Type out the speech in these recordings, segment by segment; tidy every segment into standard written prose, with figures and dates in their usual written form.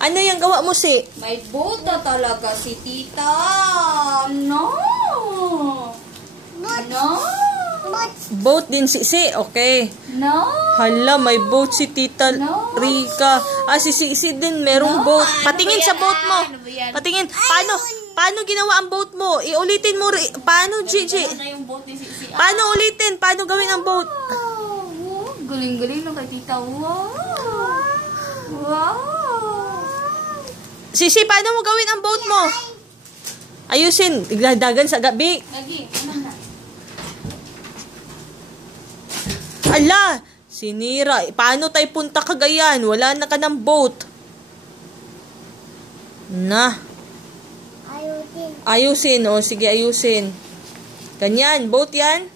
Ano yung gawa mo, si? May buta talaga si tita. No. No. Boat din si. Okay. No. Hala, may boat si Tita No. Rika. Si din, merong No. boat. Ano Patingin ba sa yan? boat mo. Ano ba yan? Patingin. Paano ginawa ang boat mo? Iulitin mo. Paano, Gigi? Ganun na yung boat ni Sisi. Paano ulitin? Paano gawin ang boat? Wow. Galing-galing ng kay tita. Wow. Wow. Sisi, paano mo gawin ang boat mo? Ayusin. Igdadagan sa gabi. Lagi, ano na? Ala, sinira. Paano tayo punta Cagayan? Wala na ka ng boat. Na. Ayusin. O, sige, ayusin. Ganyan, boat yan?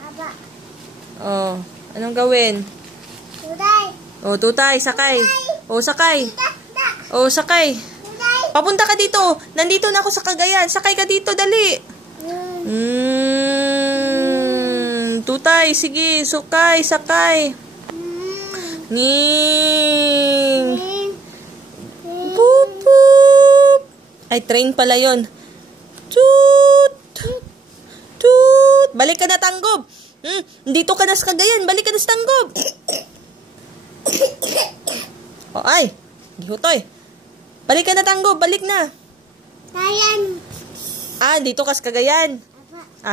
Aba. O, anong gawin? Tutay. O, tutay, sakay. O, sakay. O, sakay. Tutay. Papunta ka dito. Nandito na ako sa Cagayan. Sakay ka dito, dali. Tutay, sige, sakay. Ning. Boop, boop. Ay, train pala yun. Toot. Toot. Balik ka na, Tanggob. Dito ka na sa Cagayan. Balik ka na sa Tanggob. Ay. Gihutoy. Balik ka na, Tanggob. Balik na. Tayan. Dito ka sa Cagayan.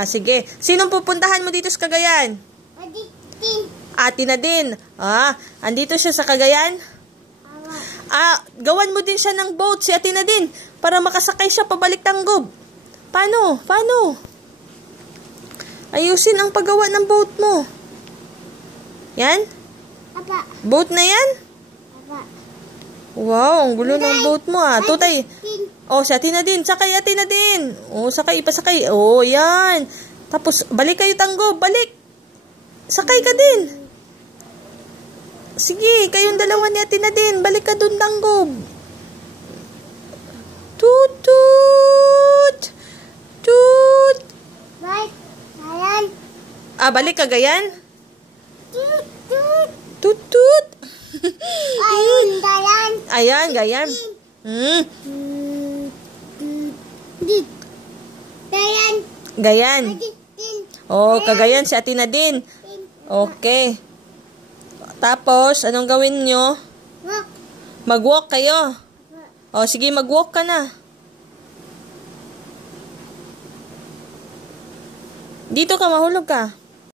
Sige. Sinong pupuntahan mo dito sa Cagayan? Paditin. Ate na din. Andito siya sa Cagayan? Gawan mo din siya ng boat, si Ate na din, para makasakay siya pabalik Tanggob. Paano? Ayusin ang paggawa ng boat mo. Yan? Aba. Boat na yan? Aba. Wow, ang gulo ng boat mo Tutay. Paditin. Si Ate na din. Sakay, Ate na din. Sakay, ipasakay. Yan. Tapos, balik kayo, Tanggob. Balik. Sakay ka din. Sige, kayong dalawa ni Ate na din. Balik ka dun, Tanggob. Toot, toot. Toot. Bye. Tayan. Balik ka, Gayan? Tut, tut. Toot, toot. Ayun, tayan. Ayan, Gayan. Dit. Tayan. Gayan. Paditin. Cagayan si Ate na din. Okay. Tapos, anong gawin nyo? Wak. Mag-walk kayo. Sige, mag-walk ka na. Dito ka, mahulog ka.